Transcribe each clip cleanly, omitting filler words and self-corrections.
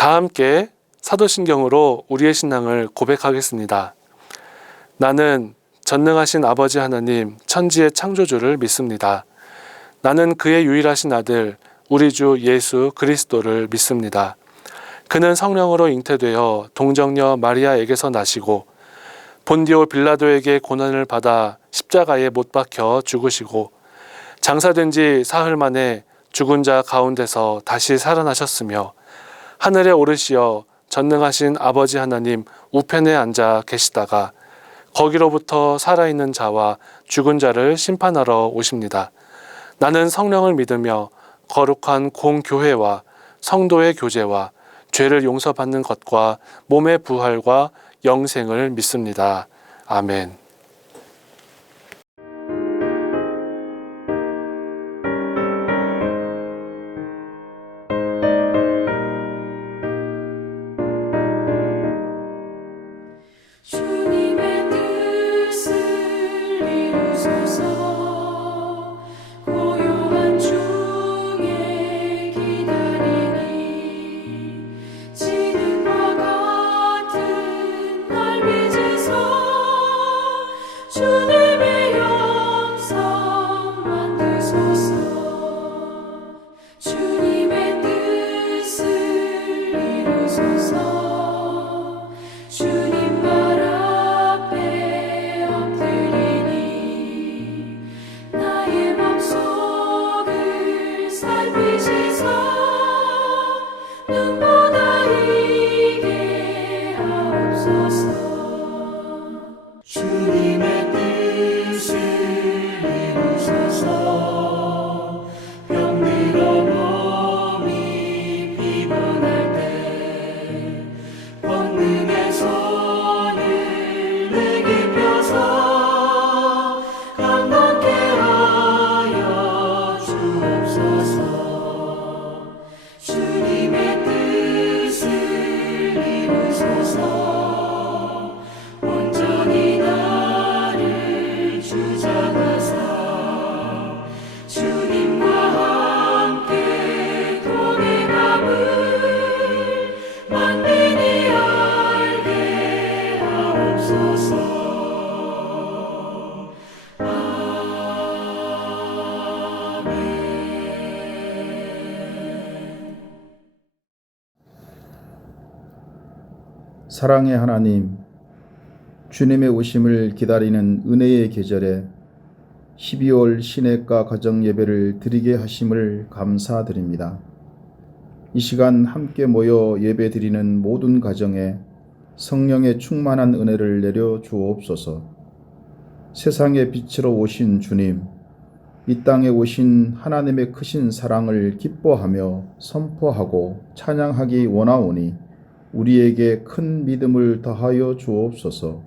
다 함께 사도신경으로 우리의 신앙을 고백하겠습니다. 나는 전능하신 아버지 하나님 천지의 창조주를 믿습니다. 나는 그의 유일하신 아들 우리 주 예수 그리스도를 믿습니다. 그는 성령으로 잉태되어 동정녀 마리아에게서 나시고 본디오 빌라도에게 고난을 받아 십자가에 못 박혀 죽으시고 장사된 지 사흘 만에 죽은 자 가운데서 다시 살아나셨으며 하늘에 오르시어 전능하신 아버지 하나님 우편에 앉아 계시다가 거기로부터 살아있는 자와 죽은 자를 심판하러 오십니다. 나는 성령을 믿으며 거룩한 공교회와 성도의 교제와 죄를 용서받는 것과 몸의 부활과 영생을 믿습니다. 아멘. 사랑의 하나님, 주님의 오심을 기다리는 은혜의 계절에 12월 시내가 가정 예배를 드리게 하심을 감사드립니다. 이 시간 함께 모여 예배 드리는 모든 가정에 성령의 충만한 은혜를 내려 주옵소서. 세상의 빛으로 오신 주님, 이 땅에 오신 하나님의 크신 사랑을 기뻐하며 선포하고 찬양하기 원하오니 우리에게 큰 믿음을 더하여 주옵소서.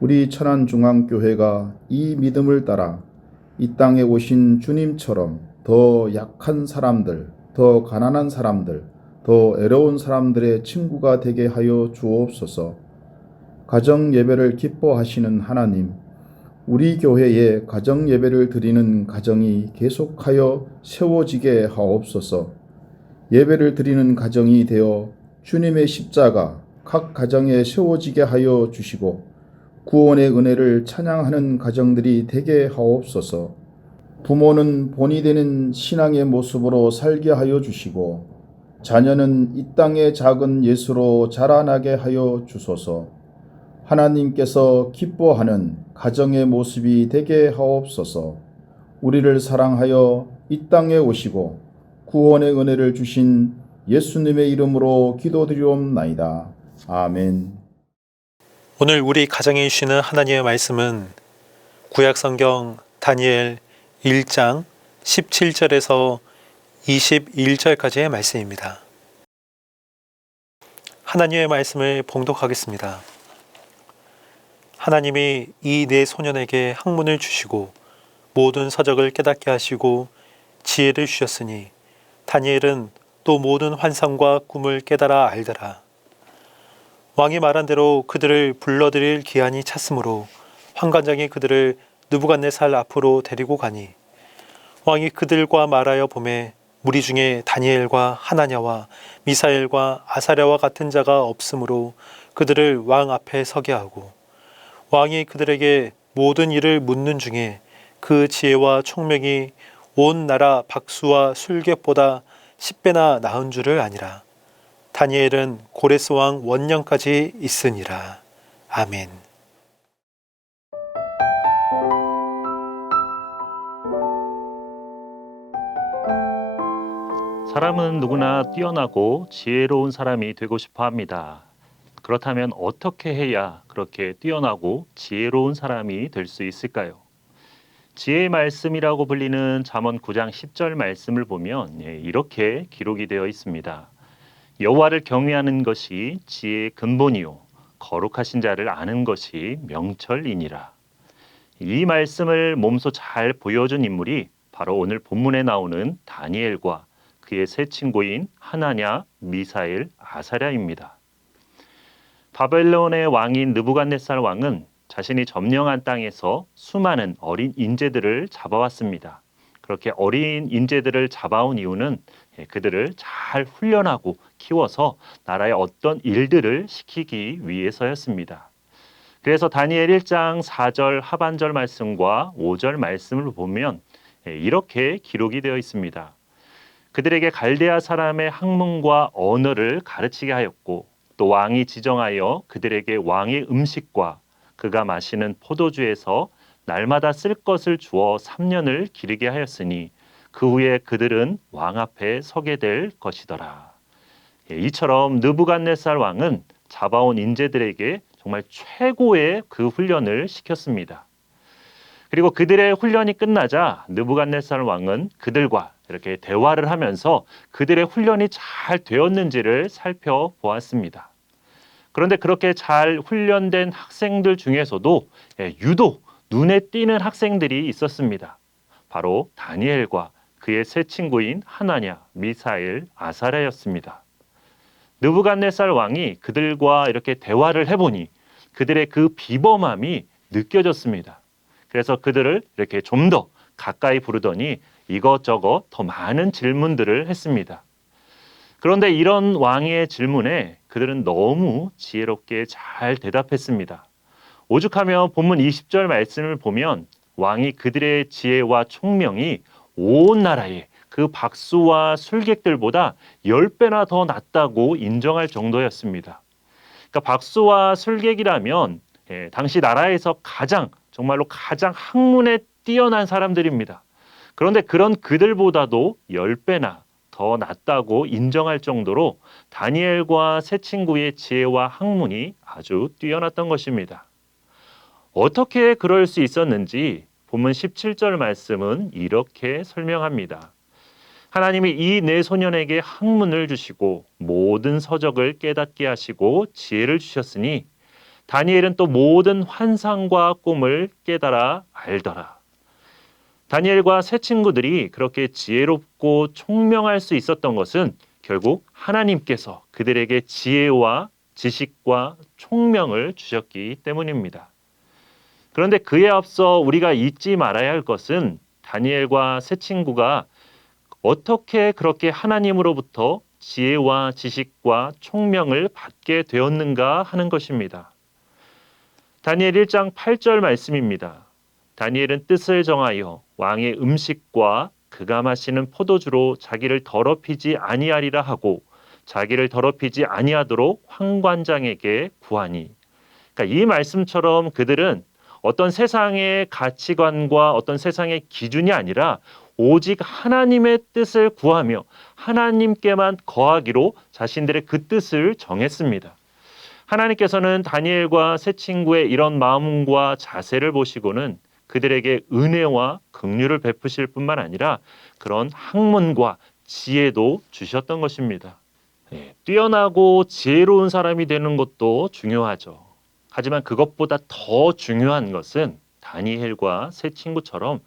우리 천안중앙교회가 이 믿음을 따라 이 땅에 오신 주님처럼 더 약한 사람들, 더 가난한 사람들, 더 애로운 사람들의 친구가 되게 하여 주옵소서. 가정 예배를 기뻐하시는 하나님, 우리 교회에 가정 예배를 드리는 가정이 계속하여 세워지게 하옵소서. 예배를 드리는 가정이 되어 주님의 십자가 각 가정에 세워지게 하여 주시고 구원의 은혜를 찬양하는 가정들이 되게 하옵소서. 부모는 본이 되는 신앙의 모습으로 살게 하여 주시고 자녀는 이 땅의 작은 예수로 자라나게 하여 주소서. 하나님께서 기뻐하는 가정의 모습이 되게 하옵소서. 우리를 사랑하여 이 땅에 오시고 구원의 은혜를 주신 예수님의 이름으로 기도드리옵나이다. 아멘. 오늘 우리 가정에 주시는 하나님의 말씀은 구약성경 다니엘 1장 17절에서 21절까지의 말씀입니다. 하나님의 말씀을 봉독하겠습니다. 하나님이 이 네 소년에게 학문을 주시고 모든 서적을 깨닫게 하시고 지혜를 주셨으니 다니엘은 또 모든 환상과 꿈을 깨달아 알더라. 왕이 말한 대로 그들을 불러들일 기한이 찼으므로 환관장이 그들을 느부갓네살 앞으로 데리고 가니 왕이 그들과 말하여 보매 무리 중에 다니엘과 하나냐와 미사엘과 아사랴와 같은 자가 없으므로 그들을 왕 앞에 서게 하고 왕이 그들에게 모든 일을 묻는 중에 그 지혜와 총명이 온 나라 박수와 술객보다 10배나 나은 줄을 아니라. 다니엘은 고레스 왕 원년까지 있으니라. 아멘. 사람은 누구나 뛰어나고 지혜로운 사람이 되고 싶어 합니다. 그렇다면 어떻게 해야 그렇게 뛰어나고 지혜로운 사람이 될 수 있을까요? 지혜의 말씀이라고 불리는 잠언 9장 10절 말씀을 보면 이렇게 기록이 되어 있습니다. 여호와를 경외하는 것이 지혜의 근본이요 거룩하신 자를 아는 것이 명철이니라. 이 말씀을 몸소 잘 보여준 인물이 바로 오늘 본문에 나오는 다니엘과 그의 세 친구인 하나냐, 미사엘, 아사랴입니다. 바벨론의 왕인 느부갓네살 왕은 자신이 점령한 땅에서 수많은 어린 인재들을 잡아왔습니다. 그렇게 어린 인재들을 잡아온 이유는 그들을 잘 훈련하고 키워서 나라의 어떤 일들을 시키기 위해서였습니다. 그래서 다니엘 1장 4절 하반절 말씀과 5절 말씀을 보면 이렇게 기록이 되어 있습니다. 그들에게 갈대아 사람의 학문과 언어를 가르치게 하였고 또 왕이 지정하여 그들에게 왕의 음식과 그가 마시는 포도주에서 날마다 쓸 것을 주어 3년을 기르게 하였으니 그 후에 그들은 왕 앞에 서게 될 것이더라. 이처럼 느부갓네살 왕은 잡아온 인재들에게 정말 최고의 그 훈련을 시켰습니다. 그리고 그들의 훈련이 끝나자 느부갓네살 왕은 그들과 이렇게 대화를 하면서 그들의 훈련이 잘 되었는지를 살펴보았습니다. 그런데 그렇게 잘 훈련된 학생들 중에서도 유독 눈에 띄는 학생들이 있었습니다. 바로 다니엘과 그의 세 친구인 하나냐, 미사엘, 아사랴였습니다. 느부갓네살 왕이 그들과 이렇게 대화를 해보니 그들의 그 비범함이 느껴졌습니다. 그래서 그들을 이렇게 좀 더 가까이 부르더니 이것저것 더 많은 질문들을 했습니다. 그런데 이런 왕의 질문에 그들은 너무 지혜롭게 잘 대답했습니다. 오죽하면 본문 20절 말씀을 보면 왕이 그들의 지혜와 총명이 온 나라의 그 박수와 술객들보다 10배나 더 낫다고 인정할 정도였습니다. 그러니까 박수와 술객이라면 당시 나라에서 정말로 가장 학문에 뛰어난 사람들입니다. 그런데 그런 그들보다도 10배나 더 낫다고 인정할 정도로 다니엘과 세 친구의 지혜와 학문이 아주 뛰어났던 것입니다. 어떻게 그럴 수 있었는지 본문 17절 말씀은 이렇게 설명합니다. 하나님이 이 네 소년에게 학문을 주시고 모든 서적을 깨닫게 하시고 지혜를 주셨으니 다니엘은 또 모든 환상과 꿈을 깨달아 알더라. 다니엘과 세 친구들이 그렇게 지혜롭고 총명할 수 있었던 것은 결국 하나님께서 그들에게 지혜와 지식과 총명을 주셨기 때문입니다. 그런데 그에 앞서 우리가 잊지 말아야 할 것은 다니엘과 세 친구가 어떻게 그렇게 하나님으로부터 지혜와 지식과 총명을 받게 되었는가 하는 것입니다. 다니엘 1장 8절 말씀입니다. 다니엘은 뜻을 정하여 왕의 음식과 그가 마시는 포도주로 자기를 더럽히지 아니하리라 하고 자기를 더럽히지 아니하도록 황관장에게 구하니. 그러니까 이 말씀처럼 그들은 어떤 세상의 가치관과 어떤 세상의 기준이 아니라 오직 하나님의 뜻을 구하며 하나님께만 거하기로 자신들의 그 뜻을 정했습니다. 하나님께서는 다니엘과 세 친구의 이런 마음과 자세를 보시고는 그들에게 은혜와 긍휼을 베푸실 뿐만 아니라 그런 학문과 지혜도 주셨던 것입니다. 뛰어나고 지혜로운 사람이 되는 것도 중요하죠. 하지만 그것보다 더 중요한 것은 다니엘과 세 친구처럼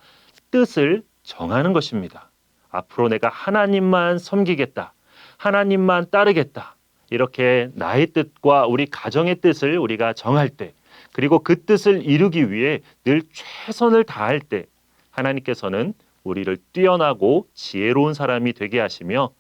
뜻을 정하는 것입니다. 앞으로 내가 하나님만 섬기겠다. 하나님만 따르겠다. 이렇게 나의 뜻과 우리 가정의 뜻을 우리가 정할 때, 그리고 그 뜻을 이루기 위해 늘 최선을 다할 때 하나님께서는 우리를 뛰어나고 지혜로운 사람이 되게 하시며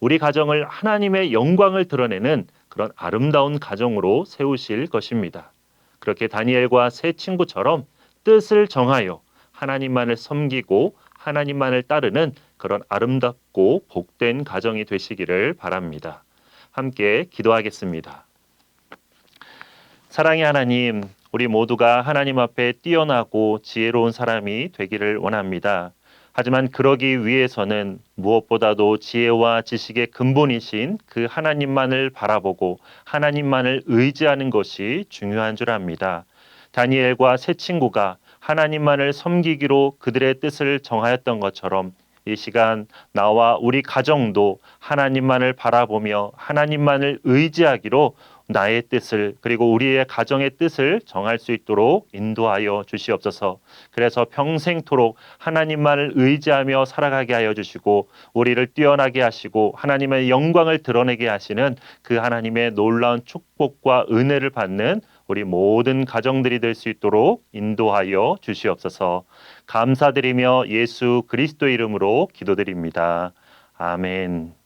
우리 가정을 하나님의 영광을 드러내는 그런 아름다운 가정으로 세우실 것입니다. 그렇게 다니엘과 세 친구처럼 뜻을 정하여 하나님만을 섬기고 하나님만을 따르는 그런 아름답고 복된 가정이 되시기를 바랍니다. 함께 기도하겠습니다. 사랑의 하나님, 우리 모두가 하나님 앞에 뛰어나고 지혜로운 사람이 되기를 원합니다. 하지만 그러기 위해서는 무엇보다도 지혜와 지식의 근본이신 그 하나님만을 바라보고 하나님만을 의지하는 것이 중요한 줄 압니다. 다니엘과 세 친구가 하나님만을 섬기기로 그들의 뜻을 정하였던 것처럼 이 시간 나와 우리 가정도 하나님만을 바라보며 하나님만을 의지하기로 나의 뜻을 그리고 우리의 가정의 뜻을 정할 수 있도록 인도하여 주시옵소서. 그래서 평생토록 하나님만을 의지하며 살아가게 하여 주시고 우리를 뛰어나게 하시고 하나님의 영광을 드러내게 하시는 그 하나님의 놀라운 축복과 은혜를 받는 우리 모든 가정들이 될 수 있도록 인도하여 주시옵소서. 감사드리며 예수 그리스도 이름으로 기도드립니다. 아멘.